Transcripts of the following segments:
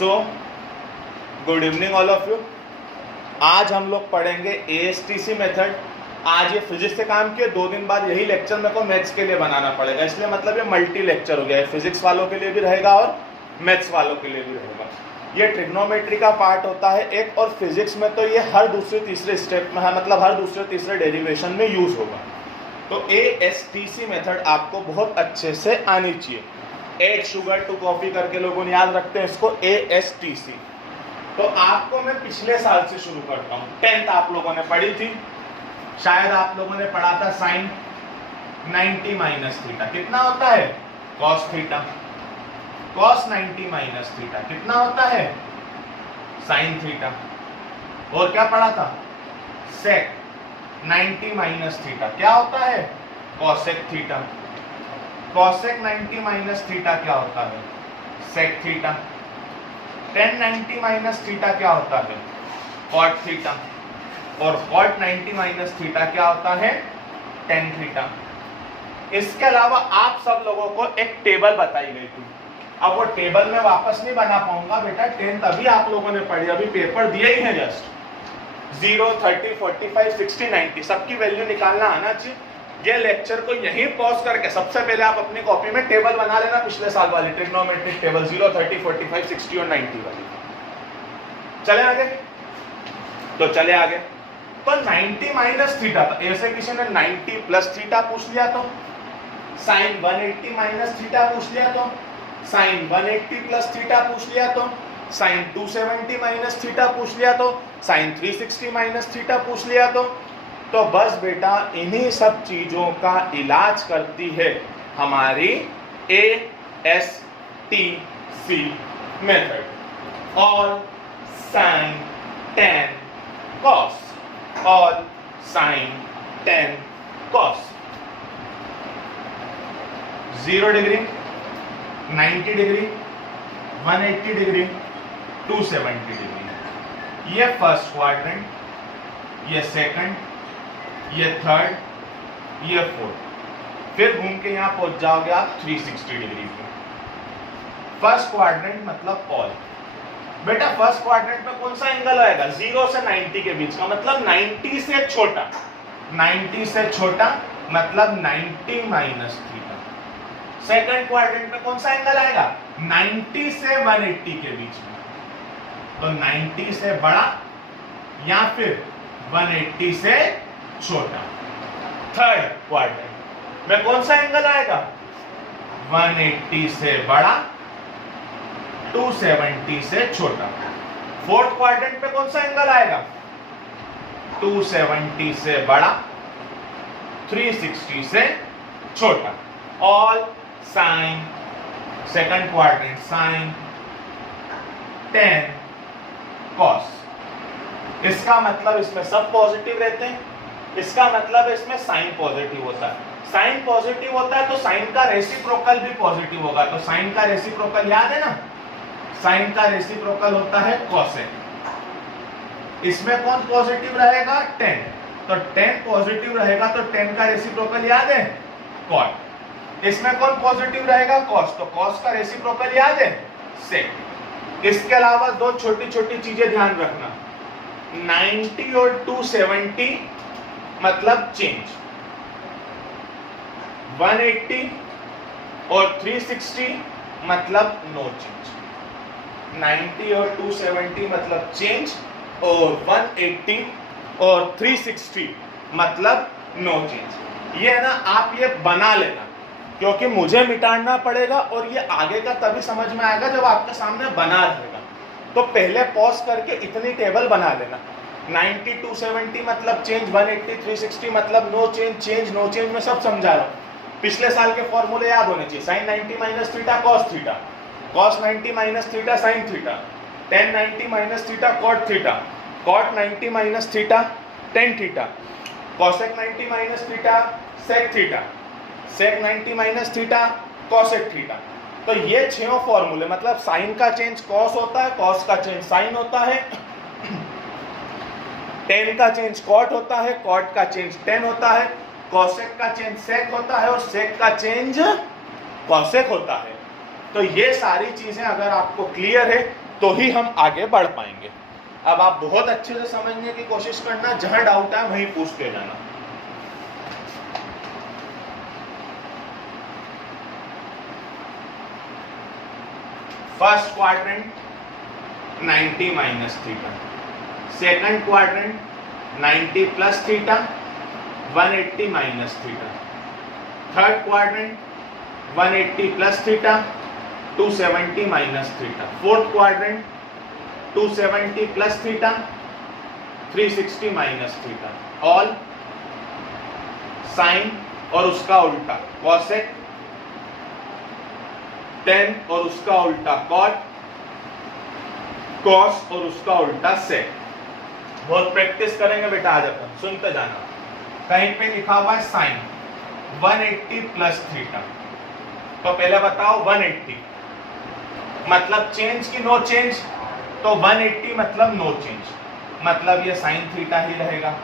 So good evening all of you. आज हम लोग पढ़ेंगे ASTC मेथड। आज ये फिजिक्स से काम किए, 2 दिन बाद यही लेक्चर मेरे को मैथ्स के लिए बनाना पड़ेगा, इसलिए मतलब ये मल्टी लेक्चर हो गया है। फिजिक्स वालों के लिए भी रहेगा और मैथ्स वालों के लिए भी रहेगा। ये ट्रिग्नोमेट्री का पार्ट होता है एक, और फिजिक्स में तो ये हर दूसरे तीसरे स्टेप में है, मतलब हर दूसरे तीसरे डेरिवेशन में यूज होगा। तो ASTC मेथड आपको बहुत अच्छे से आनी चाहिए। 8 शुगर 2 कॉफी करके लोगों ने याद रखते हैं इसको, ASTC। तो आपको मैं पिछले साल से शुरू करता हूँ। 10th आप लोगों ने पढ़ी थी, शायद आप लोगों ने पढ़ा था साइन 90 माइनस थीटा कितना होता है, cos theta. Cos 90 minus theta कितना होता है, साइन थीटा। और क्या पढ़ा था, सेक 90 माइनस थीटा क्या होता है, cosec theta. Cosec 90 minus theta क्या होता है, sec theta. tan 90 minus theta क्या होता है, कॉट थीटा। और कॉट 90 माइनस थीटा क्या होता है, tan थीटा। इसके अलावा आप सब लोगों को एक टेबल बताई गई थी। अब वो टेबल मैं वापस नहीं बना पाऊंगा बेटा, 10th अभी आप लोगों ने पढ़ी, अभी पेपर दिए ही है जस्ट। 0, 30, 45, 60, 90 सबकी वैल्यू निकालना आना चाहिए। ये लेक्चर को यहीं पॉज करके सबसे पहले आप अपनी कॉपी में टेबल बना लेना, पिछले साल वाली ट्रिग्नोमेट्रिक टेबल 0, 30, 45, 60 और 90 वाली। चले आगे, तो चले आगे। तो 90 माइनस थीटा, तो ऐसे किसी ने 90 प्लस थीटा पूछ लिया तो, साइन 180 माइनस थीटा पूछ लिया तो, साइन 180 प्लस थीटा पूछ लिया तो, साइन 270 माइनस थीटा पूछ लिया तो, साइन 360 माइनस थीटा पूछ लिया तो बस बेटा इन्हीं सब चीजों का इलाज करती है हमारी ASTC method. All sine tan cos, all sine tan cos। 0 degree, 90 degree, 180 degree, 270 degree. ये फर्स्ट क्वाड्रेंट, ये सेकंड, ये थर्ड, ये फोर्थ। फिर घूम के यहां पहुंच जाओगे आप 360 डिग्री पे। फर्स्ट क्वाड्रेंट मतलब ऑल। बेटा फर्स्ट क्वाड्रेंट में कौन सा एंगल आएगा, 0 से 90 के बीच का, मतलब 90 से छोटा। 90 से छोटा मतलब 90 माइनस थीटा। सेकंड क्वाड्रेंट में कौन सा एंगल आएगा, 90 से 180 के बीच में, तो 90 से बड़ा या फिर 180 से छोटा। थर्ड क्वाड्रेंट में कौन सा एंगल आएगा, 180 से बड़ा, 270 से छोटा। फोर्थ क्वाड्रेंट पे कौन सा एंगल आएगा, 270 से बड़ा, 360 से छोटा। All sine, second quadrant sine tan cos। इसका मतलब इसमें सब पॉजिटिव रहते हैं, इसका मतलब इसमें साइन पॉजिटिव होता है। साइन पॉजिटिव होता है तो साइन का रेसिप्रोकल भी पॉजिटिव होगा। तो साइन का रेसिप्रोकल याद है ना, साइन का रेसिप्रोकल होता है कोसेक। इसमें कौन पॉजिटिव रहेगा, tan। तो tan पॉजिटिव रहेगा तो tan का रेसिप्रोकल याद है, cot। इसमें कौन पॉजिटिव रहेगा, cos। तो cos का रेसिप्रोकल याद है, sec। इसके अलावा 2 छोटी छोटी चीजें ध्यान रखना, 90 और 270 मतलब चेंज, 180 और 360 मतलब नो चेंज। 90 और 270 मतलब चेंज, और 180 और 360 मतलब नो चेंज। ये है ना, आप ये बना लेना, क्योंकि मुझे मिटाना पड़ेगा और ये आगे का तभी समझ में आएगा जब आपके सामने बना रहेगा। तो पहले पॉज करके इतनी टेबल बना लेना, 90 270 मतलब चेंज, 180 360 मतलब no change, change no change में सब समझा रहा हूँ। पिछले साल के फॉर्मूले याद होने चाहिए, sine 90 minus theta cos theta, cos 90 minus theta sine theta, tan 90 minus theta cot theta, cot 90 minus theta tan theta, cosec 90 minus theta sec theta, sec 90 minus theta cosec theta. तो ये 6 फॉर्मूले, मतलब साइन का change cos होता है, cos का change sign होता है, tan का चेंज कॉट होता है, कॉट का चेंज tan होता है, कॉसेक का चेंज सेक होता है और सेक का चेंज कॉसेक होता है। तो ये सारी चीजें अगर आपको क्लियर है तो ही हम आगे बढ़ पाएंगे। अब आप बहुत अच्छे से समझने की कोशिश करना, जहां डाउट है वहीं पूछते जाना। First quadrant 90 minus theta, second quadrant 90 plus theta 180 minus theta, third quadrant 180 plus theta 270 minus theta, fourth quadrant 270 plus theta 360 minus theta, all sine और उसका उल्टा कॉसेक, टेन और उसका उल्टा कॉट, कॉस और उसका उल्टा सेक। बहुत प्रैक्टिस करेंगे बेटा आज अपन, सुनते जाना। कहीं पे लिखा हुआ है साइन 180 प्लस थीटा, तो पहले बताओ 180 मतलब चेंज की नो चेंज, तो 180 मतलब नो चेंज, मतलब ये साइन थीटा ही रहेगा।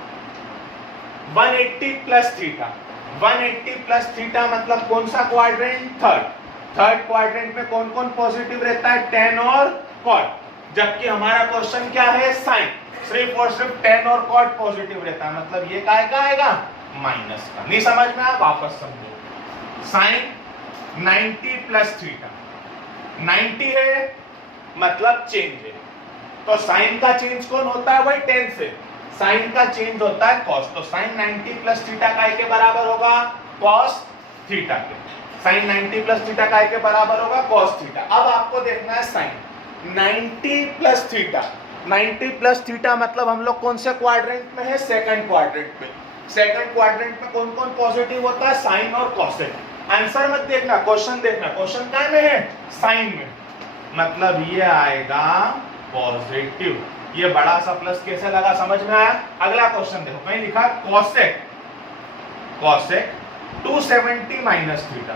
180 प्लस थीटा, 180 प्लस थीटा मतलब कौन सा क्वाड्रेंट? थर्ड। थर्ड क्वाड्रेंट में कौन कौन पॉजिटिव रहता है? टेन और कॉट, जबकि हमारा क्वेश्चन क्या है? साइन। सिर्फ और सिर्फ टेन और कॉट पॉजिटिव रहता है, मतलब ये काय का आएगा? माइनस का। नहीं समझ में आया? वापस समझो। साइन 90 प्लस थीटा, 90 है मतलब चेंज है, तो साइन का चेंज कौन होता है? भाई 10 से। साइन का चेंज होता है कॉस, तो साइन 90 प्लस थीटा काय के बराबर होगा? कॉस थीटा के। साइन 90 प्लस थीटा काय के बराबर होगा? Cos theta. अब आपको देखना है sine 90 plus theta, 90 plus theta मतलब हम लोग कौन से क्वाड्रेंट में है? सेकंड क्वाड्रेंट में। सेकंड क्वाड्रेंट में कौन कौन पॉजिटिव होता है? साइन और कॉसेक। आंसर मत देखना, क्वेश्चन देखना। क्वेश्चन काय में है? साइन में, मतलब ये आएगा पॉजिटिव। ये बड़ा सा प्लस कैसे लगा, समझ में आया? अगला क्वेश्चन देखो, कहीं लिखा कॉसेक, कॉसेक 270 माइनस थीटा।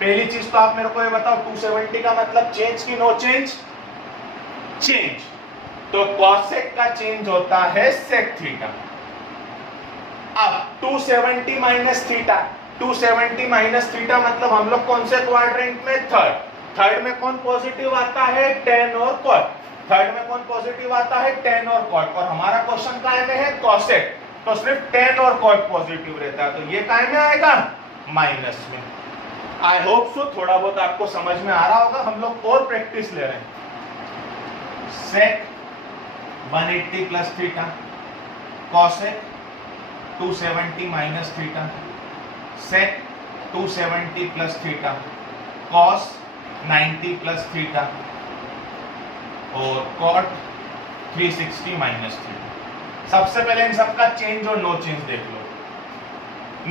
पहली चीज तो आप मेरे को ये बताओ, 270 का मतलब चेंज की नो चेंज? चेंज, तो कॉसेक का चेंज होता है सेक थीटा। अब 270 माइनस थीटा, 270 माइनस थीटा मतलब हम लोग कौन से क्वाड्रेंट में? थर्ड। थर्ड में कौन पॉजिटिव आता है? टेन और कॉट। थर्ड में कौन पॉजिटिव आता है? टेन और कॉट। और हमारा क्वेश्चन काय में है? कॉसेक, तो सिर्फ टेन और कॉट पॉजिटिव रहता है, तो ये काय में आएगा? माइनस में। आई होप सो थोड़ा बहुत आपको समझ में आ रहा होगा। हम लोग और प्रैक्टिस ले रहे हैं। Sec 180 plus theta, cosec 270 minus theta, sec 270 plus theta, cos 90 plus theta और कॉट 360 माइनस थीटा। सबसे पहले इन सबका चेंज और नो चेंज देख लो।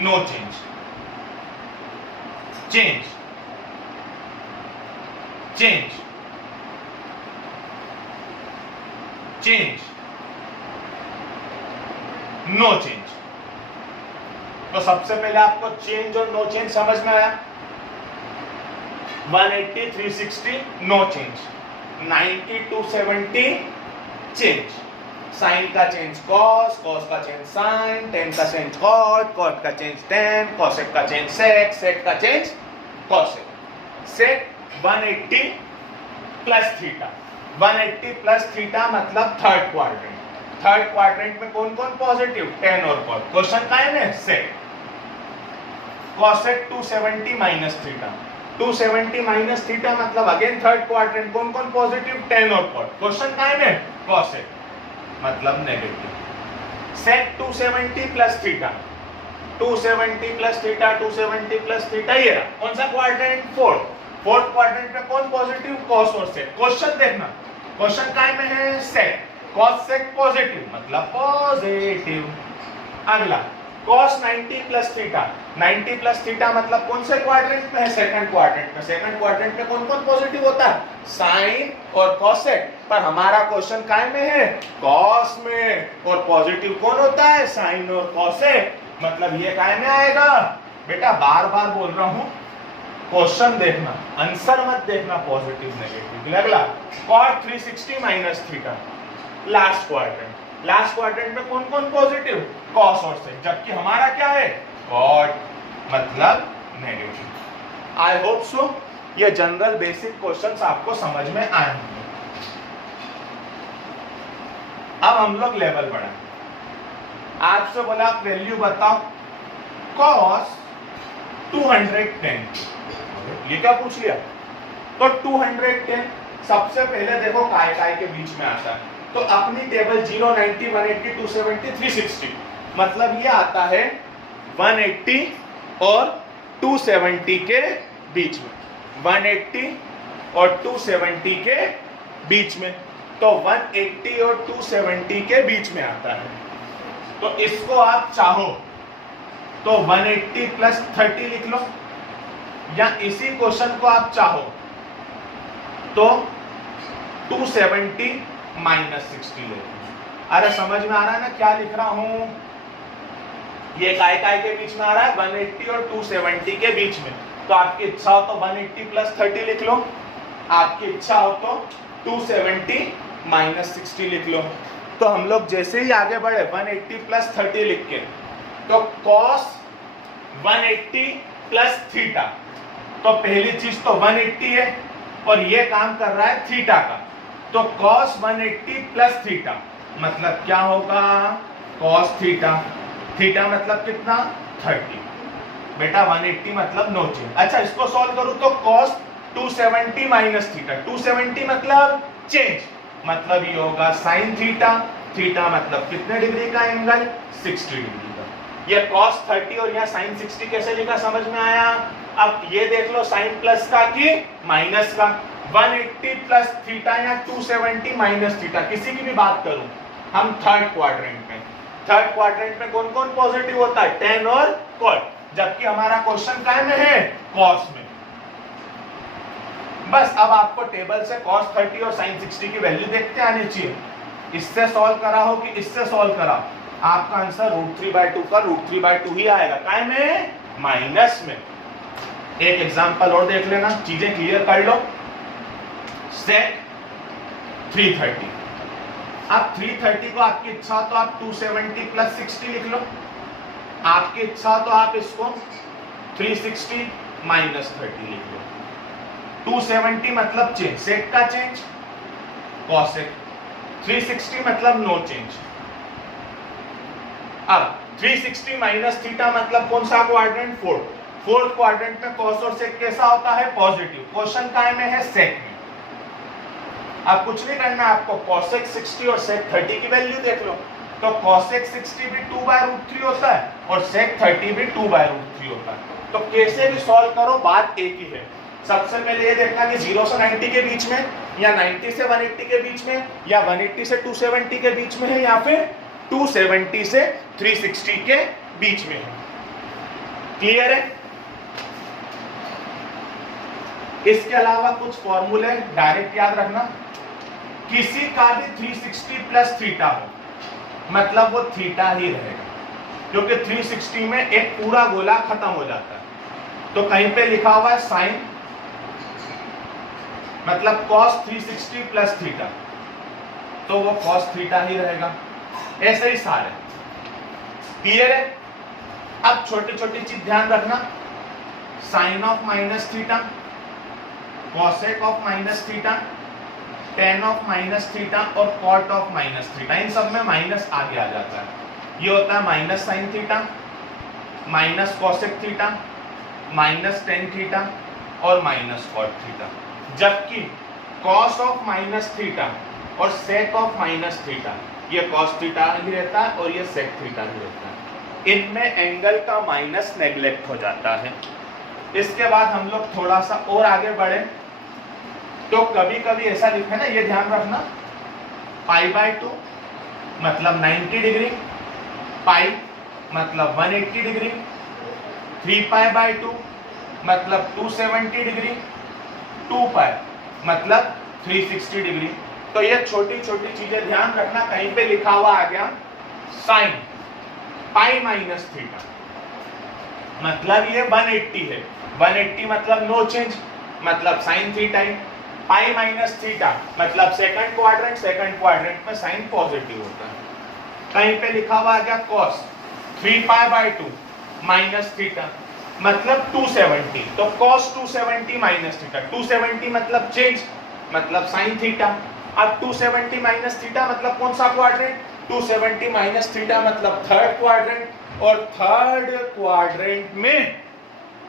No change, change, change, change, no change. तो सबसे पहले आपको चेंज और नो चेंज समझ में आया? 180 360 नो चेंज, 90 270 चेंज। साइन का चेंज कॉस, कॉस का चेंज साइन, टेन का चेंज कॉट, कॉट का चेंज टेन, कॉसेक का चेंज सेक, सेक का change cosec. Sec 180 plus theta, 180 plus theta मतलब थर्ड क्वाड्रेंट। थर्ड क्वाड्रेंट में कौन कौन पॉजिटिव? टेन और कॉट। क्वेश्चन का है ना? Sec. Cosec 270 minus theta, 270 minus theta मतलब अगेन थर्ड क्वाड्रेंट, कौन कौन पॉजिटिव? टेन और कॉट। क्वेश्चन का है ना? कॉसेक मतलब नेगेटिव। सेक 270 plus theta, 270 plus theta, 270 plus theta, ये रहा। कौन सा क्वाड्रेंट? फोर्थ। फोर्थ क्वाड्रेंट में कौन पॉजिटिव? कॉस और सेक। क्वेश्चन देखना, क्वेश्चन काय में है? सेक। कॉस सेक पॉजिटिव मतलब पॉजिटिव। अगला cos 90 plus theta, 90 plus theta मतलब कौन से क्वाड्रेंट में है? सेकंड क्वाड्रेंट में। सेकंड क्वाड्रेंट में कौन कौन पॉजिटिव होता है? साइन और कॉसेक। पर हमारा क्वेश्चन काय में है? कॉस में। और पॉजिटिव कौन होता है? साइन और कॉसेक, मतलब ये काय में आएगा? बेटा बार बार बोल रहा हूं, क्वेश्चन देखना, आंसर मत देखना पॉजिटिव नेगेटिव। अगला cot 360 minus theta, last quadrant. Last quadrant में कौन कौन पॉजिटिव? कॉस और सेक, जबकि हमारा क्या है? कॉट मतलब नेगेटिव। आई होप सो ये जनरल बेसिक क्वेश्चंस आपको समझ में आए होंगे। अब हम लोग लेवल बढ़ाएं। आपसे बोला आप वैल्यू बताओ cos 210, ये क्या पूछ लिया? तो 210 सबसे पहले देखो काय काय के बीच में आता है, तो अपनी टेबल 0, 90, 180, 270, 360, मतलब ये आता है 180 और 270 के बीच में, 180 और 270 के बीच में, तो 180 और 270 के बीच में आता है। तो इसको आप चाहो तो 180 प्लस 30 लिख लो, या इसी क्वेश्चन को आप चाहो तो 270 माइनस 60 ले लो। अरे समझ में आ रहा है ना क्या लिख रहा हूं? ये काय काय के बीच में आ रहा है, 180 और 270 के बीच में, तो आपकी इच्छा हो तो 180 प्लस 30 लिख लो, आपकी इच्छा हो तो 270 माइनस 60 लिख लो। तो हम लोग जैसे ही आगे बढ़े 180 प्लस 30 लिख के, तो cos 180 प्लस थीटा, तो पहली चीज तो 180 है और ये काम कर रहा है थीटा का, तो cos 180 प्लस थीटा मतलब क्या होगा? cos थीटा, थीटा मतलब कितना? 30। बेटा 180 मतलब नो चेंज। अच्छा इसको सॉल्व करूं तो cos 270 माइनस थीटा, 270 मतलब चेंज, मतलब ये होगा sin थीटा, थीटा मतलब कितने डिग्री का एंगल? 60 डिग्री का। ये cos 30 और यहाँ sin 60 कैसे लिखा समझ में आया? अब ये देख लो sin प्लस का कि माइनस का, 180 प्लस थीटा या 270 माइनस थीटा, किसी की भी बात करूं, हम थर्ड क्वाड्रेंट में, थर्ड क्वाड्रेंट में कौन कौन पॉजिटिव होता है? tan और cot, जबकि हमारा क्वेश्चन काय में है? cos में। बस अब आपको टेबल से cos 30 और sin 60 की वैल्यू देखते आनी चाहिए। इससे सॉल्व करा हो कि इससे सॉल्व करा, आपका आंसर √3/2 का √3/2 ही आएगा। काय में? माइनस में। एक एग्जांपल और देख लेना, चीजें क्लियर कर लो। सेक 330, अब 330 को आपकी इच्छा तो आप 270 प्लस 60 लिख लो, आपकी इच्छा तो आप इसको 360 माइनस 30 लिख लो। 270 मतलब चेंज, सेक का चेंज, कॉसेक, 360 मतलब नो चेंज। अब 360 माइनस थीटा मतलब कौन सा क्वाड्रेंट? फोर्थ। फोर्थ क्वाड्रेंट में कॉस और सेक कैसा होता है? पॉजिटिव। क्वेश्चन काय में है? सेक में। अब कुछ नहीं करना है आपको, कॉसेक 60 और सेक 30 की वैल्यू देख लो, तो कॉसेक 60 भी 2/√3 होता है और सेक 30 भी 2/√3 होता है। तो कैसे भी सॉल्व करो बात एक ही है। सबसे पहले ये देखना कि 0 से 90 के बीच में, या 90 से 180 के बीच में, या 180 से 270 के बीच में है, या फिर 270 से 360 के बीच में है। क्लियर है? इसके अलावा कुछ फॉर्मूले डायरेक्ट याद रखना, किसी का भी 360 प्लस थीटा हो मतलब वो थीटा ही रहेगा, क्योंकि 360 में एक पूरा गोला खत्म हो जाता है। तो कहीं पे लिखा हुआ है साइन मतलब cos 360 प्लस थीटा, तो वो cos थीटा ही रहेगा। ऐसे ही सारे। क्लियर है? अब छोटी छोटी चीज ध्यान रखना, sine of minus theta, cosec of minus theta, tan of minus theta और कॉट ऑफ माइनस थीटा, इन सब में माइनस आगे आ जाता है। ये होता है minus sine theta, minus cosec theta, minus tan theta और माइनस कॉट थीटा। जबकि कॉस ऑफ माइनस थीटा और सेक ऑफ माइनस थीटा, ये कॉस थीटा ही रहता है और ये सेक थीटा ही रहता है। इनमें एंगल का माइनस नेग्लेक्ट हो जाता है। इसके बाद हम लोग थोड़ा सा और आगे बढ़े तो कभी कभी ऐसा लिखा है ना, ये ध्यान रखना, π/2 मतलब 90 डिग्री, पाई मतलब 180 डिग्री, 3π/2 मतलब 270 डिग्री, 2π मतलब 360 डिग्री। तो ये छोटी छोटी चीजें ध्यान रखना। कहीं पे लिखा हुआ आ गया साइन पाई माइनस थीटा, मतलब ये 180 है, 180 मतलब नो चेंज, मतलब साइन थीटा ही। पाई माइनस थीटा मतलब सेकंड क्वाड्रेंट में साइन पॉजिटिव होता है। कहीं पे लिखा हुआ आ गया कॉस 3π/2 माइनस थीटा, मतलब 270, तो cos 270 माइनस थीटा, 270 मतलब चेंज, मतलब साइन थीटा। अब 270 माइनस थीटा मतलब कौन सा क्वाड्रेंट, 270 माइनस थीटा मतलब थर्ड क्वाड्रेंट, और थर्ड क्वाड्रेंट में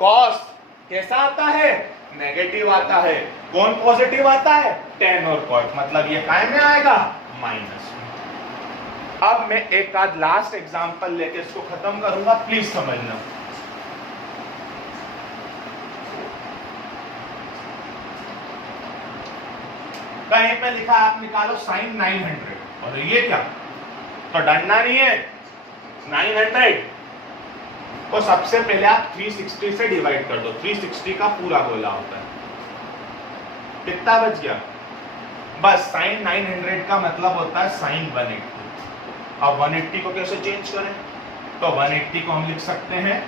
cos कैसा आता है, नेगेटिव आता है, कौन पॉजिटिव आता है, tan और cot, मतलब ये काय में आएगा, माइनस में। अब मैं एक आध लास्ट एग्जांपल लेके इसको खत्म करूंगा, प्लीज समझना। कहीं पे लिखा आप निकालो साइन 900, और ये क्या, तो डरना नहीं है, 900 को सबसे पहले आप 360 से डिवाइड कर दो, 360 का पूरा गोला होता है, कितना बच गया, बस साइन 900 का मतलब होता है साइन 180। अब 180 को कैसे चेंज करें, तो 180 को हम लिख सकते हैं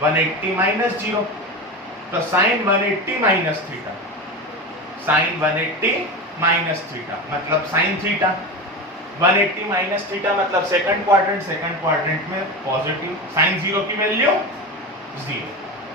180 माइनस 0, तो sine 180 minus theta, sine 180 minus theta मतलब साइन थीटा, 180 माइनस थीटा मतलब सेकंड क्वाड्रेंट, सेकंड क्वाड्रेंट में पॉजिटिव, साइन 0 की वैल्यू 0।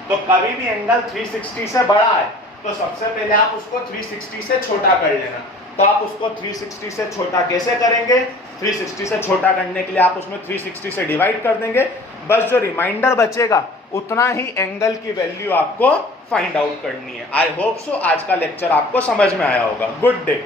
तो कभी भी एंगल 360 से बड़ा है तो सबसे पहले आप उसको 360 से छोटा कर लेना। तो आप उसको 360 से छोटा कैसे करेंगे, 360 से छोटा करने के लिए आप उसमें 360 से डिवाइड कर देंगे, बस जो रिमाइंडर बचेगा उतना ही एंगल की वैल्यू आपको फाइंड आउट करनी है। आई होप सो आज का लेक्चर आपको समझ में आया होगा। Good day.